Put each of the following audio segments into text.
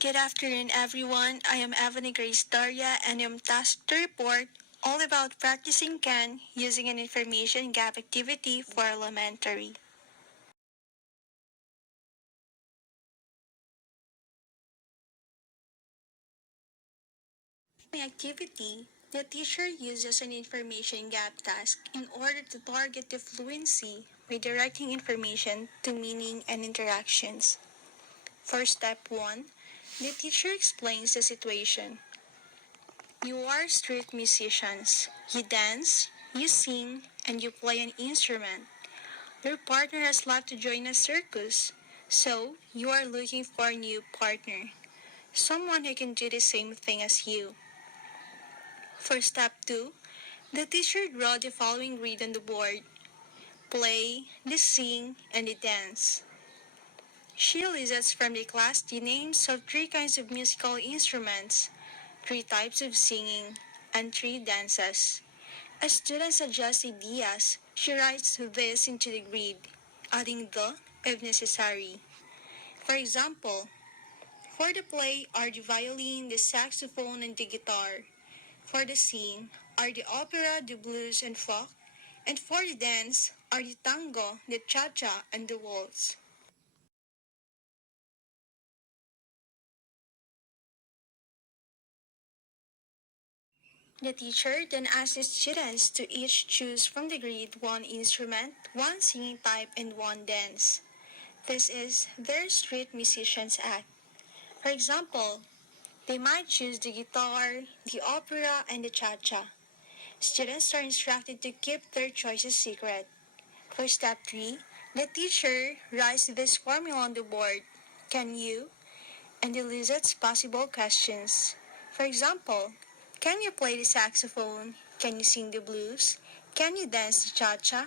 Good afternoon, everyone. I am Yvonnie Daria, and I'm tasked to report all about practicing can using an information gap activity for elementary. In the activity, the teacher uses an information gap task in order to target the fluency by directing information to meaning and interactions. For step 1, the teacher explains the situation. You are street musicians. You dance, you sing, and you play an instrument. Your partner has left to join a circus, so you are looking for a new partner, someone who can do the same thing as you. For step 2, the teacher draw the following grid on the board: play, the sing, and the dance. She lists from the class the names of 3 kinds of musical instruments, 3 types of singing, and 3 dances. As students suggest ideas, she writes this into the grid, adding the if necessary. For example, for the play are the violin, the saxophone, and the guitar. For the sing are the opera, the blues, and folk. And for the dance are the tango, the cha-cha, and the waltz. The teacher then asks the students to each choose from the grid one instrument, one singing type, and one dance. This is their street musicians act. For example, they might choose the guitar, the opera, and the cha-cha. Students are instructed to keep their choices secret. For step 3, the teacher writes this formula on the board. Can you? And elicits possible questions. For example, can you play the saxophone? Can you sing the blues? Can you dance the cha-cha?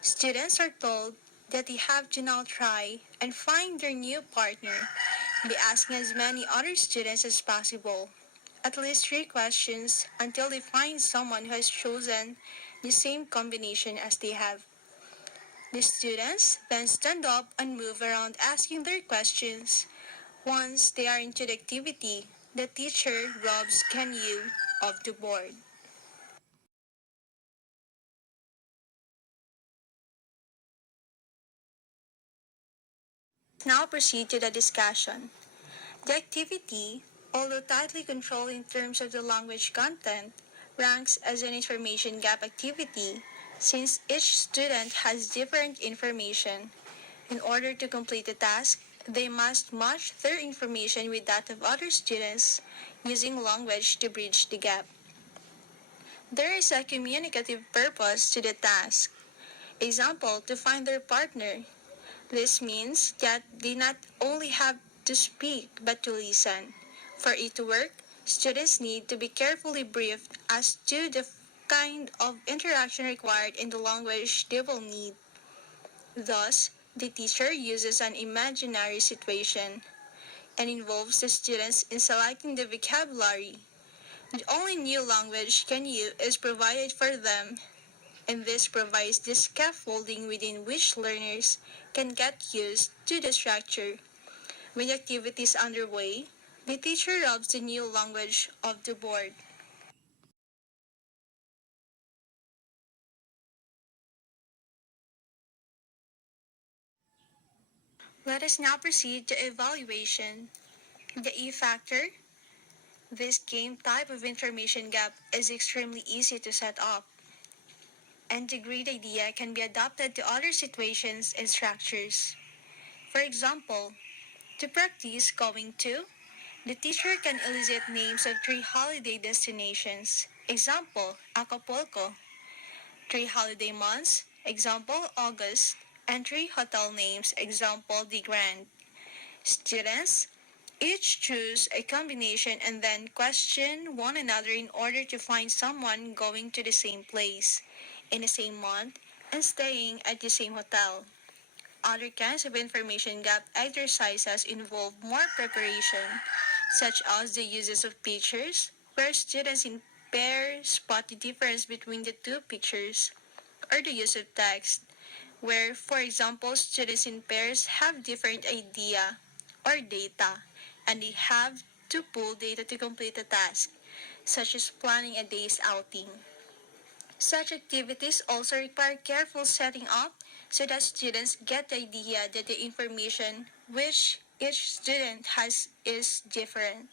Students are told that they have to now try and find their new partner by asking as many other students as possible, at least 3 questions, until they find someone who has chosen the same combination as they have. The students then stand up and move around asking their questions. Once they are into the activity, the teacher rubs "Can you" off the board. Now proceed to the discussion. The activity, although tightly controlled in terms of the language content, ranks as an information gap activity since each student has different information. In order to complete the task, they must match their information with that of other students using language to bridge the gap. There is a communicative purpose to the task. Example, to find their partner. This means that they not only have to speak but to listen. For it to work, students need to be carefully briefed as to the kind of interaction required in the language they will need. Thus, the teacher uses an imaginary situation and involves the students in selecting the vocabulary. The only new language can use is provided for them, and this provides the scaffolding within which learners can get used to the structure. When the activity is underway, the teacher rubs the new language off the board. Let us now proceed to evaluation. The E factor. This game type of information gap is extremely easy to set up, and the grid idea can be adapted to other situations and structures. For example, to practice going to, the teacher can elicit names of 3 holiday destinations. Example, Acapulco. 3 holiday months. Example, August. And 3 hotel names. Example, The Grand. Students each choose a combination and then question one another in order to find someone going to the same place, in the same month, and staying at the same hotel. Other kinds of information gap exercises involve more preparation, such as the uses of pictures, where students in pairs spot the difference between the 2 pictures, or the use of text, where, for example, students in pairs have different idea or data, and they have to pull data to complete a task, such as planning a day's outing. Such activities also require careful setting up so that students get the idea that the information which each student has is different.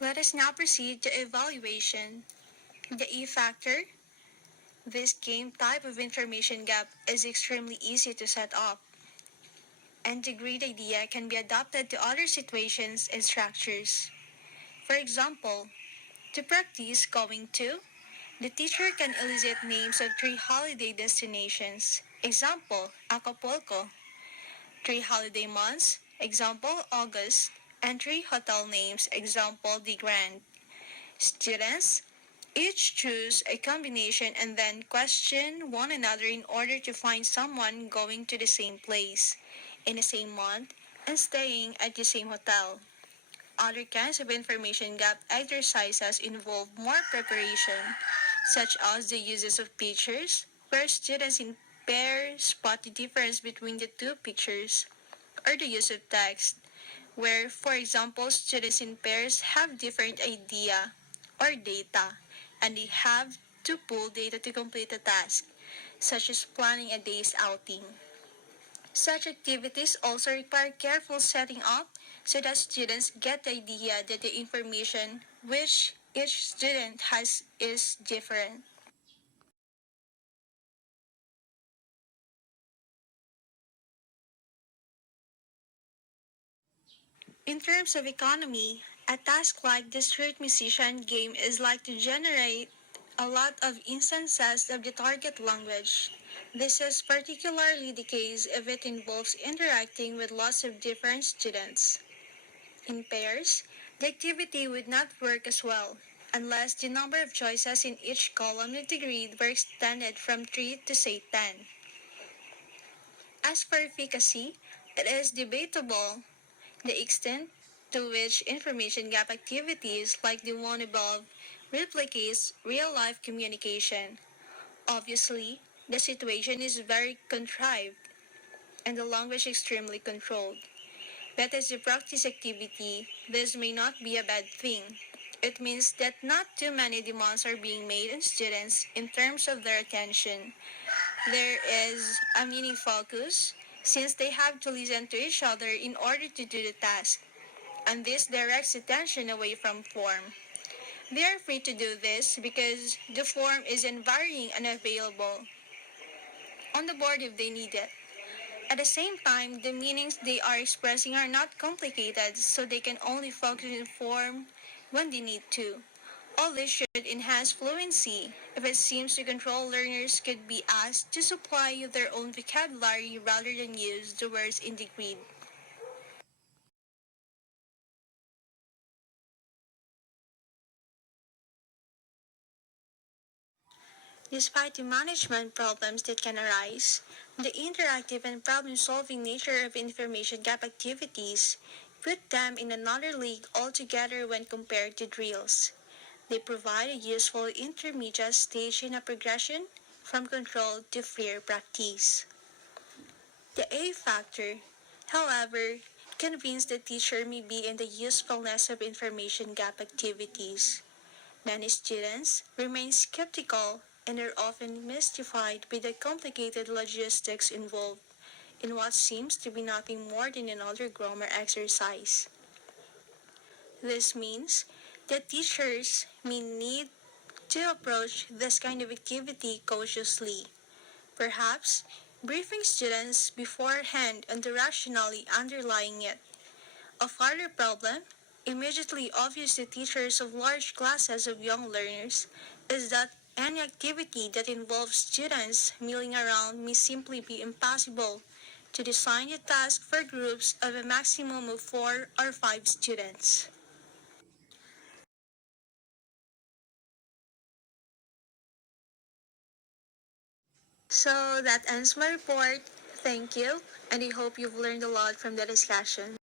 Let us now proceed to evaluation. The E factor. This game type of information gap is extremely easy to set up, and the grid idea can be adapted to other situations and structures. For example, to practice going to, the teacher can elicit names of three holiday destinations. Example, Acapulco. Three holiday months. Example, August. And three hotel names. Example, The Grand. Students each choose a combination and then question one another in order to find someone going to the same place, in the same month, and staying at the same hotel. Other kinds of information gap exercises involve more preparation, such as the uses of pictures, where students in pairs spot the difference between the two pictures, or the use of text, where, for example, students in pairs have different idea or data, and they have to pull data to complete a task, such as planning a day's outing. Such activities also require careful setting up so that students get the idea that the information which each student has is different. In terms of economy, a task like the street musician game is like to generate a lot of instances of the target language. This is particularly the case if it involves interacting with lots of different students. In pairs, the activity would not work as well unless the number of choices in each column of the grid were extended from 3 to say 10. As for efficacy, it is debatable the extent to which information gap activities like the one above replicates real-life communication. Obviously, the situation is very contrived and the language extremely controlled. But as a practice activity, this may not be a bad thing. It means that not too many demands are being made on students in terms of their attention. There is a mini focus since they have to listen to each other in order to do the task, and this directs attention away from form. They are free to do this because the form is varying and available on the board if they need it. At the same time, the meanings they are expressing are not complicated, so they can only focus on form when they need to. All this should enhance fluency. If it seems to control, learners could be asked to supply their own vocabulary rather than use the words in the grid. Despite the management problems that can arise, the interactive and problem-solving nature of information gap activities put them in another league altogether when compared to drills. They provide a useful intermediate stage in a progression from controlled to freer practice. The A factor, however, convinced the teacher may be in the usefulness of information gap activities. Many students remain skeptical and are often mystified by the complicated logistics involved in what seems to be nothing more than another grammar exercise. This means that teachers may need to approach this kind of activity cautiously, perhaps briefing students beforehand on the rationale underlying it. A further problem, immediately obvious to teachers of large classes of young learners, is that any activity that involves students milling around may simply be impossible to design a task for groups of a maximum of 4 or 5 students. So that ends my report. Thank you, and I hope you've learned a lot from the discussion.